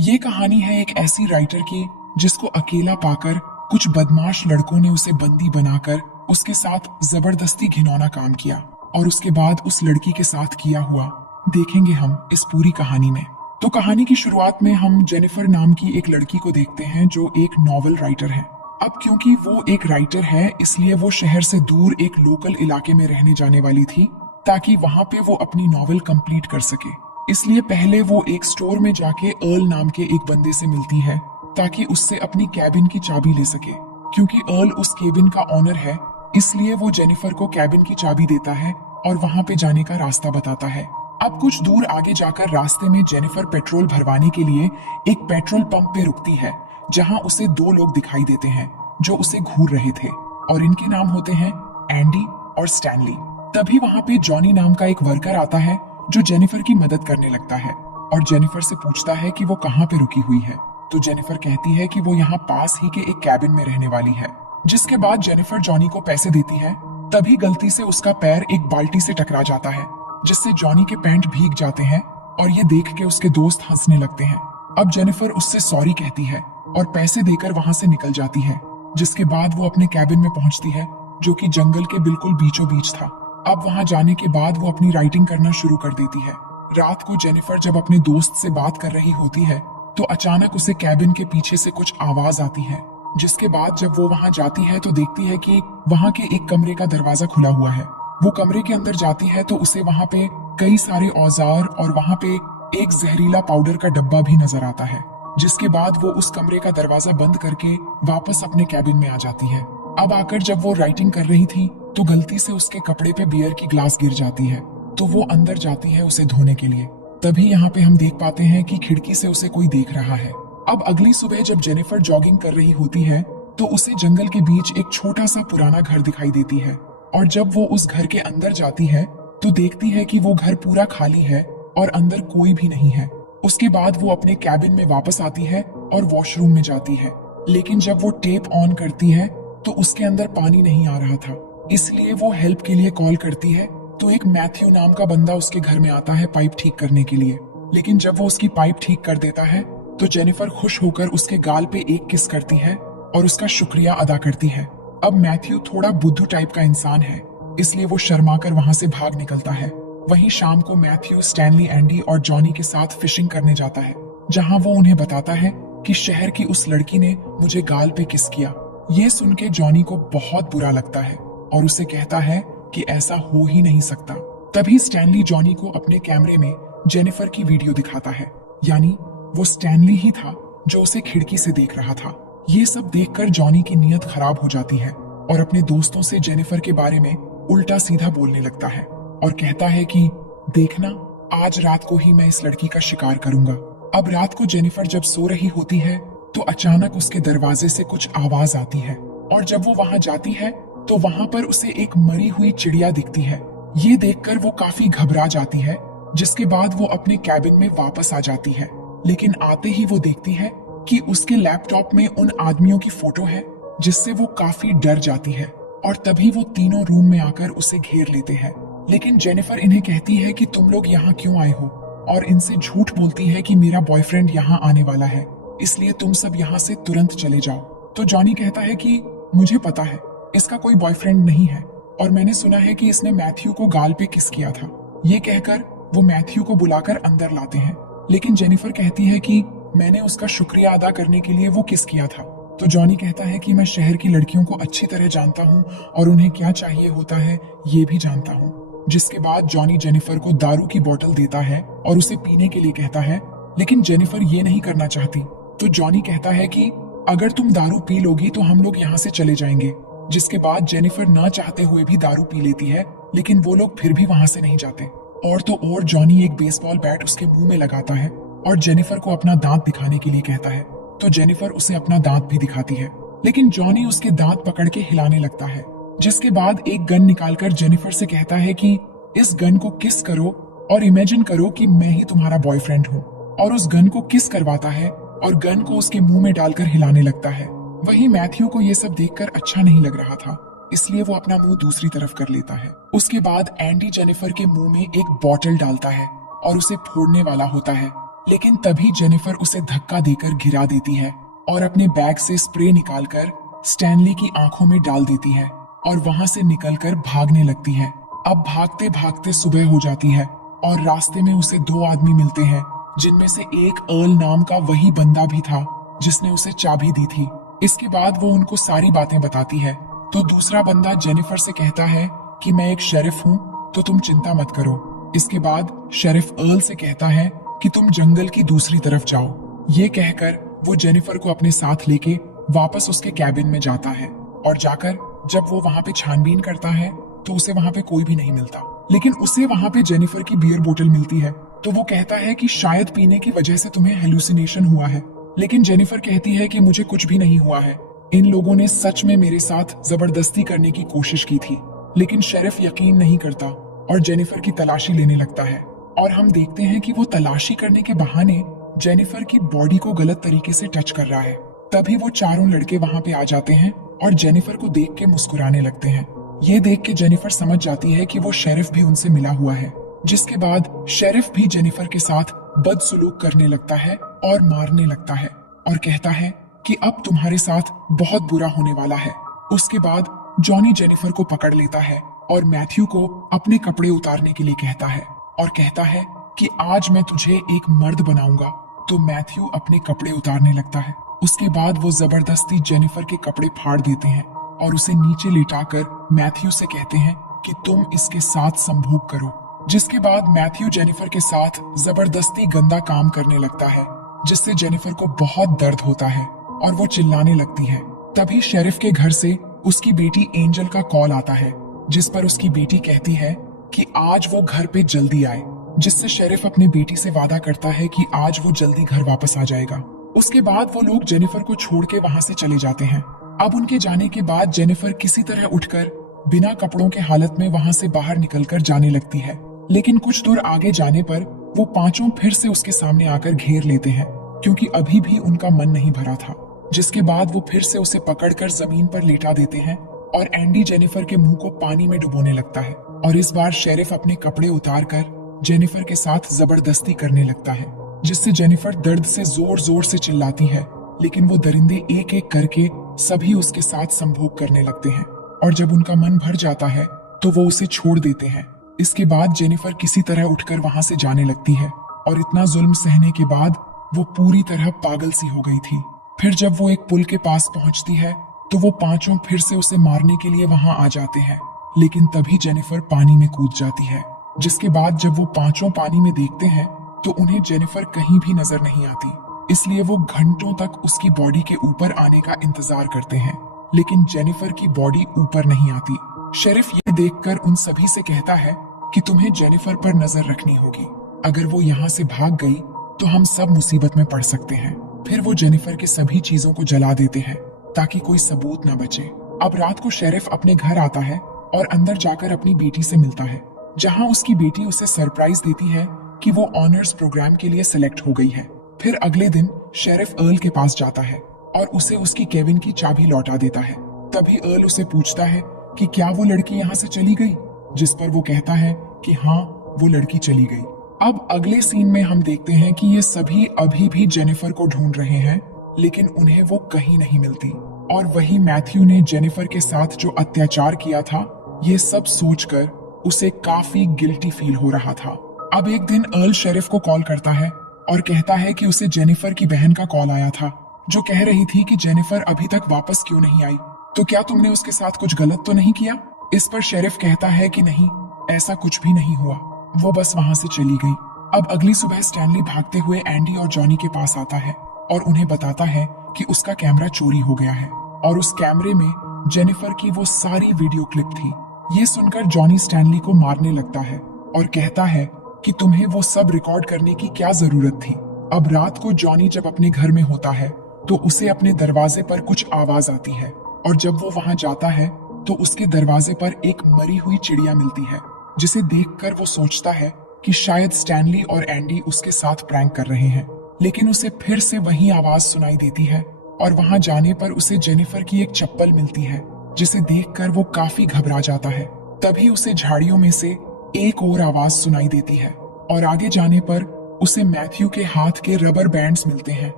ये कहानी है एक ऐसी राइटर की जिसको अकेला पाकर कुछ बदमाश लड़कों ने उसे बंदी बनाकर उसके साथ जबरदस्ती घिनौना काम किया और उसके बाद उस लड़की के साथ किया हुआ देखेंगे हम इस पूरी कहानी में। तो कहानी की शुरुआत में हम जेनिफर नाम की एक लड़की को देखते हैं जो एक नॉवल राइटर है। अब क्योंकि वो एक राइटर है इसलिए वो शहर से दूर एक लोकल इलाके में रहने जाने वाली थी ताकि वहां पे वो अपनी नॉवल कंप्लीट कर सके। इसलिए पहले वो एक स्टोर में जाके अर्ल नाम के एक बंदे से मिलती है ताकि उससे अपनी कैबिन की चाबी ले सके। क्योंकि अर्ल उस केबिन का ऑनर है इसलिए वो जेनिफर को कैबिन की चाबी देता है और वहां पे जाने का रास्ता बताता है। अब कुछ दूर आगे जाकर रास्ते में जेनिफर पेट्रोल भरवाने के लिए एक पेट्रोल पंप पे रुकती है जहां उसे दो लोग दिखाई देते हैं जो उसे घूर रहे थे और इनके नाम होते हैं एंडी और स्टैनली। तभी वहां पे जॉनी नाम का एक वर्कर आता है जो जेनिफर की मदद करने लगता है और जेनिफर से पूछता है कि वो कहाँ पे रुकी हुई है। तो जेनिफर कहती है कि वो यहाँ पास ही के एक कैबिन में रहने वाली है। जिसके बाद जेनिफर जॉनी को पैसे देती है। तभी गलती से उसका पैर एक बाल्टी से टकरा जाता है जिससे जॉनी के पैंट भीग जाते हैं और ये देख के उसके दोस्त हंसने लगते हैं। अब जेनिफर उससे सॉरी कहती है और पैसे देकर वहां से निकल जाती है। जिसके बाद वो अपने कैबिन में पहुंचती है जो कि जंगल के बिल्कुल बीचों बीच था। अब वहां जाने के बाद वो अपनी राइटिंग करना शुरू कर देती है। रात को जेनिफर जब अपने दोस्त से बात कर रही होती है तो अचानक उसे कैबिन के पीछे से कुछ आवाज आती है। जिसके बाद जब वो वहां जाती है तो देखती है कि वहां के एक कमरे का दरवाजा खुला हुआ है। वो कमरे के अंदर जाती है तो उसे वहां पे कई सारे औजार और वहां पे एक जहरीला पाउडर का डब्बा भी नजर आता है। जिसके बाद वो उस कमरे का दरवाजा बंद करके वापस अपने कैबिन में आ जाती है। अब आकर जब वो राइटिंग कर रही थी तो गलती से उसके कपड़े पे बियर की ग्लास गिर जाती है तो वो अंदर जाती है उसे धोने के लिए। तभी यहाँ पे हम देख पाते हैं कि खिड़की से उसे कोई देख रहा है। अब अगली सुबह जब जेनिफर जॉगिंग कर रही होती है तो उसे जंगल के बीच एक छोटा सा पुराना घर दिखाई देती है और जब वो उस घर के अंदर जाती है तो देखती है कि वो घर पूरा खाली है और अंदर कोई भी नहीं है। उसके बाद वो अपने कैबिन में वापस आती है और वॉशरूम में जाती है। लेकिन जब वो टेप ऑन करती है तो उसके अंदर पानी नहीं आ रहा था। इसलिए वो हेल्प के लिए कॉल करती है तो एक मैथ्यू नाम का बंदा उसके घर में आता है पाइप ठीक करने के लिए। लेकिन जब वो उसकी पाइप ठीक कर देता है तो जेनिफर खुश होकर उसके गाल पे एक किस करती है और उसका शुक्रिया अदा करती है। अब मैथ्यू थोड़ा बुद्धू टाइप का इंसान है इसलिए वो शर्माकर वहां से भाग निकलता है। वहीं शाम को मैथ्यू, स्टैनली, एंडी और जॉनी के साथ फिशिंग करने जाता है जहां वो उन्हें बताता है कि शहर की उस लड़की ने मुझे गाल पे किस किया। ये सुन के जॉनी को बहुत बुरा लगता है और उसे कहता है कि ऐसा हो ही नहीं सकता। तभी स्टैनली जॉनी को अपने कैमरे में जेनिफर की वीडियो दिखाता है। यानी वो स्टैनली ही था जो उसे खिड़की से देख रहा था। ये सब देखकर जॉनी की नीयत खराब हो जाती है और अपने दोस्तों से जेनिफर के बारे में उल्टा सीधा बोलने लगता है और कहता है कि देखना, आज रात को ही मैं इस लड़की का शिकार करूंगा। अब रात को जेनिफर जब सो रही होती है तो अचानक उसके दरवाजे से कुछ आवाज आती है और जब वो वहां जाती है तो वहां पर उसे एक मरी हुई चिड़िया दिखती है। ये देखकर वो काफी घबरा जाती है। जिसके बाद वो अपने कैबिन में वापस आ जाती है। लेकिन आते ही वो देखती है कि उसके लैपटॉप में उन आदमियों की फोटो है जिससे वो काफी डर जाती है और तभी वो तीनों रूम में आकर उसे घेर लेते हैं। लेकिन जेनिफर इन्हें कहती है कि तुम लोग यहाँ क्यों आए हो और इनसे झूठ बोलती है कि मेरा बॉयफ्रेंड यहाँ आने वाला है इसलिए तुम सब यहाँ से तुरंत चले जाओ। तो जॉनी कहता है कि मुझे पता है इसका कोई बॉयफ्रेंड नहीं है और मैंने सुना है कि इसने मैथ्यू को गाल पे किस किया था। ये कहकर वो मैथ्यू को बुलाकर अंदर लाते हैं। लेकिन जेनिफर कहती है कि मैंने उसका शुक्रिया अदा करने के लिए वो किस किया था। तो जॉनी कहता है कि मैं शहर की लड़कियों को अच्छी तरह जानता हूँ और उन्हें क्या चाहिए होता है ये भी जानता हूँ। जिसके बाद जॉनी जेनिफर को दारू की बोतल देता है और उसे पीने के लिए कहता है। लेकिन जेनिफर ये नहीं करना चाहती। तो जॉनी कहता है कि अगर तुम दारू पी लोगी तो हम लोग यहाँ से चले जाएंगे। जिसके बाद जेनिफर ना चाहते हुए भी दारू पी लेती है लेकिन वो लोग फिर भी वहां से नहीं जाते। और तो और जॉनी एक बेसबॉल बैट उसके मुंह में लगाता है और जेनिफर को अपना दांत दिखाने के लिए कहता है। तो जेनिफर उसे अपना दांत भी दिखाती है लेकिन जॉनी उसके दांत पकड़ के हिलाने लगता है। जिसके बाद एक गन निकालकर जेनिफर से कहता है कि इस गन को किस करो और इमेजिन करो कि मैं ही तुम्हारा बॉयफ्रेंड हूँ। और उस गन को किस करवाता है और गन को उसके मुंह में डालकर हिलाने लगता है। वहीं मैथ्यू को ये सब देखकर अच्छा नहीं लग रहा था इसलिए वो अपना मुंह दूसरी तरफ कर लेता है। उसके बाद एंडी जेनिफर के मुंह में एक बॉटल डालता है और उसे फोड़ने वाला होता है। लेकिन तभी जेनिफर उसे धक्का देकर गिरा देती है और अपने बैग से स्प्रे निकालकर स्टैनली की आंखों में डाल देती है और वहां से निकलकर भागने लगती है। अब भागते भागते सुबह हो जाती है और रास्ते में उसे दो आदमी मिलते हैं, जिनमें से एक अर्ल नाम का वही बंदा भी था जिसने उसे चाबी दी थी। इसके बाद वो उनको सारी बातें बताती है। तो दूसरा बंदा जेनिफर से कहता है कि मैं एक शेरिफ हूँ, तो तुम चिंता मत करो। इसके बाद शेरिफ अर्ल से कहता है कि तुम जंगल की दूसरी तरफ जाओ। ये कहकर वो जेनिफर को अपने साथ लेके वापस उसके कैबिन में जाता है और जाकर जब वो वहां पे छानबीन करता है तो उसे वहां पे कोई भी नहीं मिलता, लेकिन उसे वहां पे जेनिफर की बियर बोतल मिलती है। तो वो कहता है कि शायद पीने की वजह से तुम्हें हेलुसिनेशन हुआ है, लेकिन जेनिफर कहती है कि मुझे कुछ भी नहीं हुआ है। इन लोगों ने सच में मेरे साथ जबरदस्ती करने की कोशिश की थी। लेकिन शेरिफ यकीन नहीं करता और जेनिफर की तलाशी लेने लगता है और हम देखते हैं कि वो तलाशी करने के बहाने जेनिफर की बॉडी को गलत तरीके से टच कर रहा है। तभी वो चारों लड़के वहां पे आ जाते हैं और जेनिफर को देख के मुस्कुराने लगते हैं। ये देख के जेनिफर समझ जाती है कि वो शेरिफ भी उनसे मिला हुआ है, जिसके बाद शेरिफ भी जेनिफर के साथ बदसलूक करने लगता है और मारने लगता है और कहता है कि अब तुम्हारे साथ बहुत बुरा होने वाला है। उसके बाद जॉनी जेनिफर को पकड़ लेता है और मैथ्यू को अपने कपड़े उतारने के लिए कहता है और कहता है कि आज मैं तुझे एक मर्द बनाऊंगा। तो मैथ्यू अपने कपड़े उतारने लगता है। उसके बाद वो जबरदस्ती जेनिफर के कपड़े फाड़ देते हैं और उसे नीचे लिटाकर मैथ्यू से कहते हैं कि तुम इसके साथ संभोग करो। जिसके बाद मैथ्यू जेनिफर के साथ जबरदस्ती गंदा काम करने लगता है, जिससे जेनिफर को बहुत दर्द होता है और वो चिल्लाने लगती है। तभी शेरिफ के घर से उसकी बेटी एंजल का कॉल आता है, जिस पर उसकी बेटी कहती है कि आज वो घर पे जल्दी आए, जिससे शेरिफ अपनी बेटी से वादा करता है कि आज वो जल्दी घर वापस आ जाएगा। उसके बाद वो लोग जेनिफर को छोड़ के वहां से चले जाते हैं। अब उनके जाने के बाद जेनिफर किसी तरह उठकर बिना कपड़ों के हालत में वहां से बाहर निकलकर जाने लगती है, लेकिन कुछ दूर आगे जाने पर वो पांचों फिर से उसके सामने आकर घेर लेते हैं, क्योंकि अभी भी उनका मन नहीं भरा था। जिसके बाद वो फिर से उसे पकड़कर जमीन पर लेटा देते हैं और एंडी जेनिफर के मुंह को पानी में डुबोने लगता है और इस बार शेरिफ अपने कपड़े उतारकर जेनिफर के साथ जबरदस्ती करने लगता है, जिससे जेनिफर दर्द से जोर जोर से चिल्लाती है। लेकिन वो दरिंदे एक एक करके सभी उसके साथ संभोग करने लगते हैं और जब उनका मन भर जाता है तो वो उसे छोड़ देते हैं। इसके बाद जेनिफर किसी तरह उठकर वहां से जाने लगती है और इतना जुल्म सहने के बाद वो पूरी तरह पागल सी हो गई थी। फिर जब वो एक पुल के पास पहुंचती है तो वो पांचों फिर से उसे मारने के लिए वहां आ जाते हैं, लेकिन तभी जेनिफर पानी में कूद जाती है। जिसके बाद जब वो पांचों पानी में देखते हैं तो उन्हें जेनिफर कहीं भी नजर नहीं आती, इसलिए वो घंटों तक उसकी बॉडी के ऊपर आने का इंतजार करते हैं, लेकिन जेनिफर की बॉडी ऊपर नहीं आती। शेरिफ ये देखकर उन सभी से कहता है कि तुम्हें जेनिफर पर नजर रखनी होगी, अगर वो यहाँ से भाग गई तो हम सब मुसीबत में पड़ सकते हैं। फिर वो जेनिफर के सभी चीजों को जला देते हैं ताकि कोई सबूत न बचे। अब रात को शेरिफ अपने घर आता है और अंदर जाकर अपनी बेटी से मिलता है, जहां उसकी बेटी उसे सरप्राइज देती है कि वो ऑनर्स प्रोग्राम के लिए सिलेक्ट हो गई है। फिर अगले दिन शेरिफ अर्ल के पास जाता है और उसे उसकी केबिन की चाबी लौटा देता है। तभी अर्ल उसे पूछता है कि क्या वो लड़की यहाँ से चली गई, जिस पर वो कहता है कि हाँ, वो लड़की चली गई। अब अगले सीन में हम देखते हैं कि ये सभी अभी भी जेनिफर को ढूंढ रहे हैं, लेकिन उन्हें वो कहीं नहीं मिलती और वही मैथ्यू ने जेनिफर के साथ जो अत्याचार किया था, ये सब सोचकर उसे काफी गिल्टी फील हो रहा था। अब एक दिन अर्ल शेरिफ को कॉल करता है और कहता है कि उसे जेनिफर की बहन का कॉल आया था, जो कह रही थी कि जेनिफर अभी तक वापस क्यों नहीं आई, तो क्या तुमने उसके साथ कुछ गलत तो नहीं किया। इस पर शेरिफ कहता है कि नहीं, ऐसा कुछ भी नहीं हुआ, वो बस वहां से चली गई। अब अगली सुबह स्टैनली भागते हुए एंडी और जॉनी के पास आता है और उन्हें बताता है कि उसका कैमरा चोरी हो गया है और उस कैमरे में जेनिफर की वो सारी वीडियो क्लिप थी। ये सुनकर जॉनी स्टैनली को मारने लगता है और कहता है कि तुम्हें वो सब रिकॉर्ड करने की क्या जरूरत थी। अब रात को जॉनी जब अपने घर में होता है तो उसे अपने दरवाजे पर कुछ आवाज आती है और जब वो वहां जाता है तो उसके दरवाजे पर एक मरी हुई चिड़िया मिलती है, जिसे देखकर वो सोचता है कि शायद स्टैनली और एंडी उसके साथ प्रैंक कर रहे हैं। लेकिन उसे फिर से वही आवाज सुनाई देती है और वहां जाने पर उसे जेनिफर की एक चप्पल मिलती है, जिसे देखकर वो काफी घबरा जाता है। तभी उसे झाड़ियों में से एक और आवाज सुनाई देती है और आगे जाने पर उसे मैथ्यू के हाथ के रबर बैंड्स मिलते हैं,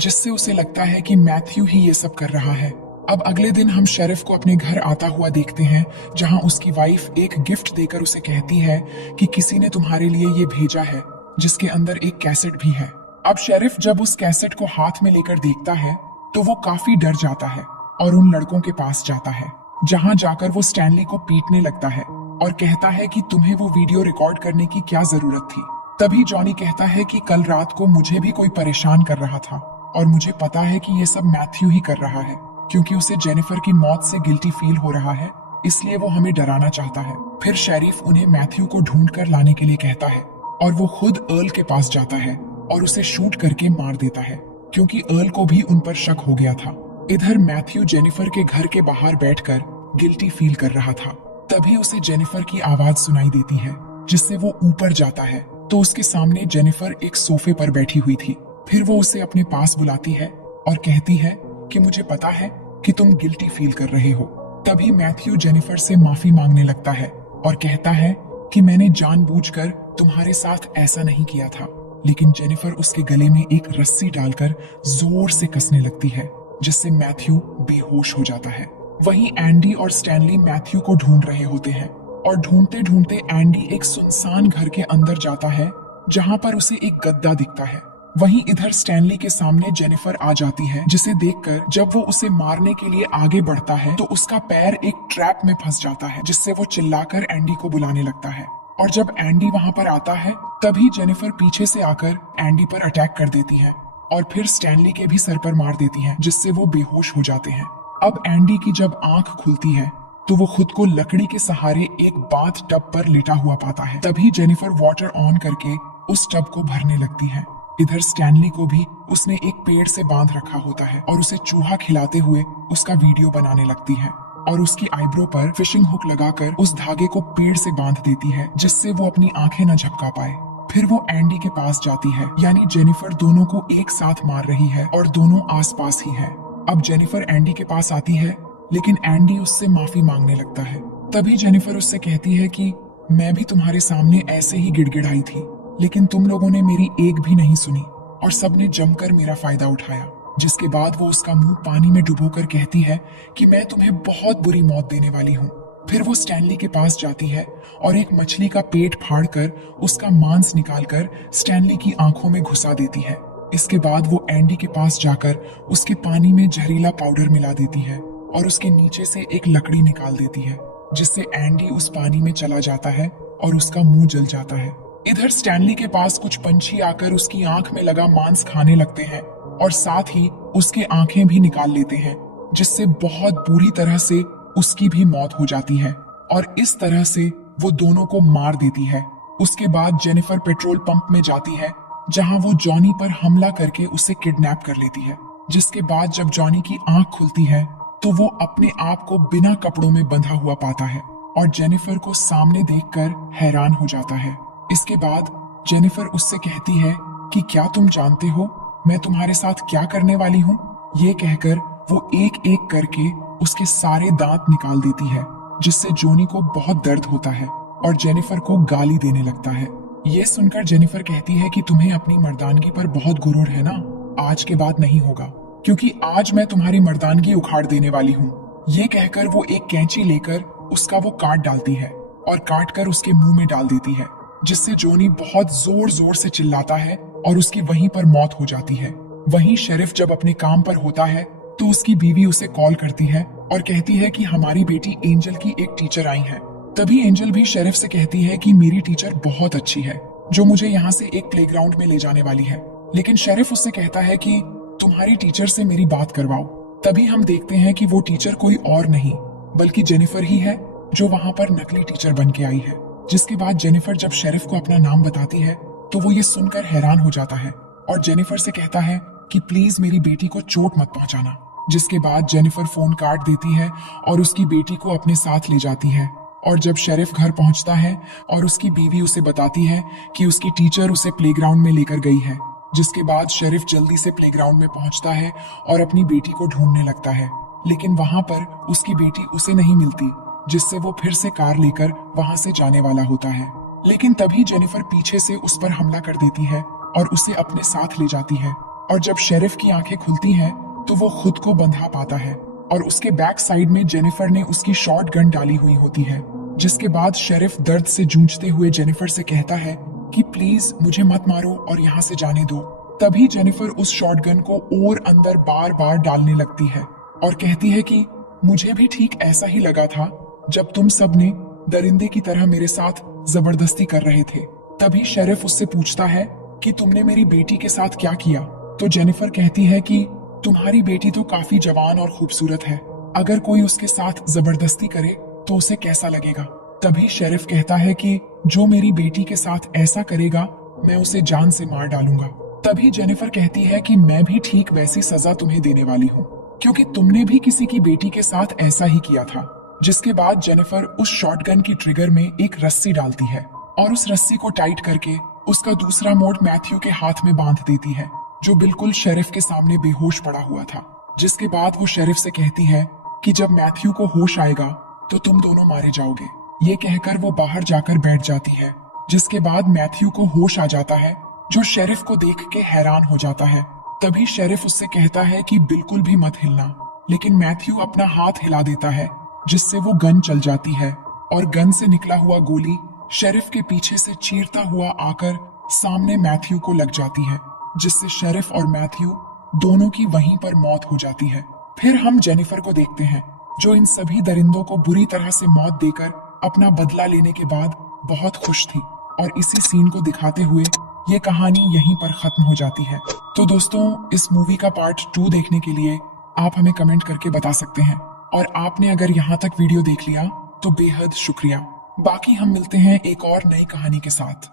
जिससे उसे लगता है कि मैथ्यू ही ये सब कर रहा है। अब अगले दिन हम शेरिफ को अपने घर आता हुआ देखते हैं, जहां उसकी वाइफ एक गिफ्ट देकर उसे कहती है कि किसी ने तुम्हारे लिए ये भेजा है, जिसके अंदर एक कैसेट भी है। अब शेरिफ जब उस कैसेट को हाथ में लेकर देखता है तो वो काफी डर जाता है और उन लड़कों के पास जाता है, जहां जाकर वो स्टैनली को पीटने लगता है और कहता है कि तुम्हें वो वीडियो रिकॉर्ड करने की क्या जरूरत थी। तभी जॉनी कहता है कि कल रात को मुझे भी कोई परेशान कर रहा था और मुझे पता है कि ये सब मैथ्यू ही कर रहा है, क्योंकि उसे जेनिफर की मौत से गिल्टी फील हो रहा है, इसलिए वो हमें डराना चाहता है। फिर शेरिफ उन्हें मैथ्यू को ढूंढ कर लाने के लिए कहता है और वो खुद अर्ल के पास जाता है और उसे शूट करके मार देता है, क्योंकि अर्ल को भी उन पर शक हो गया था। इधर मैथ्यू जेनिफर के घर के बाहर बैठकर गिल्टी फील कर रहा था। तभी उसे जेनिफर की आवाज सुनाई देती है, जिससे वो ऊपर जाता है तो उसके सामने जेनिफर एक सोफे पर बैठी हुई थी। फिर वो उसे अपने पास बुलाती है और कहती है कि मुझे पता है कि तुम गिल्टी फील कर रहे हो। तभी मैथ्यू जेनिफर से माफी मांगने लगता है और कहता है कि मैंने जानबूझकर तुम्हारे साथ ऐसा नहीं किया था। लेकिन जेनिफर उसके गले में एक रस्सी डालकर जोर से कसने लगती है, जिससे मैथ्यू बेहोश हो जाता है। वहीं एंडी और स्टैनली मैथ्यू को ढूंढ रहे होते हैं और ढूंढते ढूंढते एंडी एक सुनसान घर के अंदर जाता है, जहां पर उसे एक गद्दा दिखता है। वहीं इधर स्टैनली के सामने जेनिफर आ जाती है, जिसे देखकर जब वो उसे मारने के लिए आगे बढ़ता है तो उसका पैर एक ट्रैप में फंस जाता है, जिससे वो चिल्लाकर एंडी को बुलाने लगता है। और जब एंडी वहां पर आता है तभी जेनिफर पीछे से आकर एंडी पर अटैक कर देती है और फिर स्टैनली के भी सर पर मार देती है, जिससे वो बेहोश हो जाते हैं। अब एंडी की जब आंख खुलती है तो वो खुद को लकड़ी के सहारे एक बाथ टब पर लेटा हुआ पाता है। तभी जेनिफर वाटर ऑन करके उस टब को भरने लगती है। इधर स्टैनली को भी उसने एक पेड़ से बांध रखा होता है और उसे चूहा खिलाते हुए उसका वीडियो बनाने लगती है और उसकी आईब्रो पर फिशिंग हुक लगाकर उस धागे को पेड़ से बांध देती है, जिससे वो अपनी आंखें न झपका पाए। फिर वो एंडी के पास जाती है, यानी जेनिफर दोनों को एक साथ मार रही है और दोनों आसपास ही है। अब जेनिफर एंडी के पास आती है, लेकिन एंडी उससे माफी मांगने लगता है। तभी जेनिफर उससे कहती है कि मैं भी तुम्हारे सामने ऐसे ही गिड़गिड़ाई थी, लेकिन तुम लोगों ने मेरी एक भी नहीं सुनी और सबने जमकर मेरा फायदा उठाया। जिसके बाद वो उसका मुंह पानी में डुबोकर कहती है कि मैं तुम्हें बहुत बुरी मौत देने वाली हूँ। फिर वो स्टैनली के पास जाती है और एक मछली का पेट फाड़कर उसका मांस निकालकर स्टैनली की आंखों में घुसा देती है। इसके बाद वो एंडी के पास जाकर उसके पानी में जहरीला पाउडर मिला देती है और उसके नीचे से एक लकड़ी निकाल देती है, जिससे एंडी उस पानी में चला जाता है और उसका मुंह जल जाता है। इधर स्टैनली के पास कुछ पंछी आकर उसकी आंख में लगा मांस खाने लगते हैं और साथ ही उसके आंखें भी निकाल लेते हैं, जिससे बहुत बुरी तरह से उसकी भी मौत हो जाती है और इस तरह से वो दोनों को मार देती है। उसके बाद जेनिफर पेट्रोल पंप में जाती है, जहां वो जॉनी पर हमला करके उसे किडनैप कर लेती है। जिसके बाद जब जॉनी की आंख खुलती है तो वो अपने आप को बिना कपड़ों में बंधा हुआ पाता है और जेनिफर को सामने देखकर हैरान हो जाता है। इसके बाद जेनिफर उससे कहती है कि क्या तुम जानते हो मैं तुम्हारे साथ क्या करने वाली हूँ। ये कहकर वो एक एक करके उसके सारे दांत निकाल देती है, जिससे जॉनी को बहुत दर्द होता है और जेनिफर को गाली देने लगता है। ये सुनकर जेनिफर कहती है कि तुम्हें अपनी मर्दानगी पर बहुत गुरूर है ना, आज के बाद नहीं होगा, क्योंकि आज मैं तुम्हारी मर्दानगी उखाड़ देने वाली हूँ। ये कहकर वो एक कैंची लेकर उसका वो काट डालती है और काट कर उसके मुंह में डाल देती है, जिससे जॉनी बहुत जोर जोर से चिल्लाता है और उसकी वहीं पर मौत हो जाती है। वहीं शेरिफ जब अपने काम पर होता है तो उसकी बीवी उसे कॉल करती है और कहती है कि हमारी बेटी एंजल की एक टीचर आई है। तभी एंजल भी शेरिफ से कहती है कि मेरी टीचर बहुत अच्छी है, जो मुझे यहाँ से एक प्लेग्राउंड में ले जाने वाली है। लेकिन शेरिफ उससे कहता है कि तुम्हारी टीचर से मेरी बात करवाओ। तभी हम देखते हैं कि वो टीचर कोई और नहीं बल्कि जेनिफर ही है, जो वहाँ पर नकली टीचर बन के आई है। जिसके बाद जेनिफर जब शेरिफ को अपना नाम बताती है तो वो ये सुनकर हैरान हो जाता है और जेनिफर से कहता है कि प्लीज मेरी बेटी को चोट मत पहुंचाना। जिसके बाद जेनिफर फोन काट देती है और उसकी बेटी को अपने साथ ले जाती है। और जब शेरिफ घर पहुंचता है और उसकी बीवी उसे बताती है कि उसकी टीचर उसे प्लेग्राउंड में लेकर गई है। जिसके बाद शेरिफ जल्दी से प्लेग्राउंड में पहुंचता है और अपनी बेटी को ढूंढने लगता है, लेकिन वहां पर उसकी बेटी उसे नहीं मिलती, जिससे वो फिर से कार लेकर वहां से जाने वाला होता है। लेकिन तभी जेनिफर पीछे से उस पर हमला कर देती है और उसे अपने साथ ले जाती है। और जब शेरिफ की आंखें खुलती हैं तो वो खुद को बंधा पाता है और उसके बैक साइड में जेनिफर ने उसकी शॉर्ट गन डाली हुई होती है। जिसके बाद शेरिफ दर्द से जूझते हुए जेनिफर से कहता है कि प्लीज मुझे मत मारो और यहाँ से जाने दो। तभी जेनिफर उस शॉटगन को और अंदर बार बार डालने लगती है और कहती है कि मुझे भी ठीक ऐसा ही लगा था जब तुम सब ने दरिंदे की तरह मेरे साथ जबरदस्ती कर रहे थे। तभी शेरिफ उससे पूछता है कि तुमने मेरी बेटी के साथ क्या किया। तो जेनिफर कहती है कि तुम्हारी बेटी तो काफी जवान और खूबसूरत है, अगर कोई उसके साथ जबरदस्ती करे तो उसे कैसा लगेगा। तभी शेरिफ कहता है कि जो मेरी बेटी के साथ ऐसा करेगा मैं उसे जान से मार डालूंगा। तभी जेनिफर कहती है कि मैं भी ठीक वैसी सजा तुम्हें देने वाली हूँ, क्योंकि तुमने भी किसी की बेटी के साथ ऐसा ही किया था। जिसके बाद जेनिफर उस शॉटगन की ट्रिगर में एक रस्सी डालती है और उस रस्सी को टाइट करके उसका दूसरा मोड़ मैथ्यू के हाथ में बांध देती है, जो बिल्कुल शेरिफ के सामने बेहोश पड़ा हुआ था। जिसके बाद वो शेरिफ से कहती है कि जब मैथ्यू को होश आएगा तो तुम दोनों मारे जाओगे। ये कहकर वो बाहर जाकर बैठ जाती है। जिसके बाद मैथ्यू को होश आ जाता है, जो शेरिफ को देख के हैरान हो जाता है। तभी शेरिफ उससे कहता है कि बिल्कुल भी मत हिलना, लेकिन मैथ्यू अपना हाथ हिला देता है जिससे वो गन चल जाती है और गन से निकला हुआ गोली शेरिफ के पीछे से चीरता हुआ आकर सामने मैथ्यू को लग जाती है, जिससे शेरिफ और मैथ्यू दोनों की वहीं पर मौत हो जाती है। फिर हम जेनिफर को देखते हैं, जो इन सभी दरिंदों को बुरी तरह से मौत देकर अपना बदला लेने के बाद बहुत खुश थी। और इसी सीन को दिखाते हुए ये कहानी यहीं पर खत्म हो जाती है। तो दोस्तों, इस मूवी का पार्ट 2 देखने के लिए आप हमें कमेंट करके बता सकते हैं। और आपने अगर यहाँ तक वीडियो देख लिया तो बेहद शुक्रिया। बाकी हम मिलते हैं एक और नई कहानी के साथ।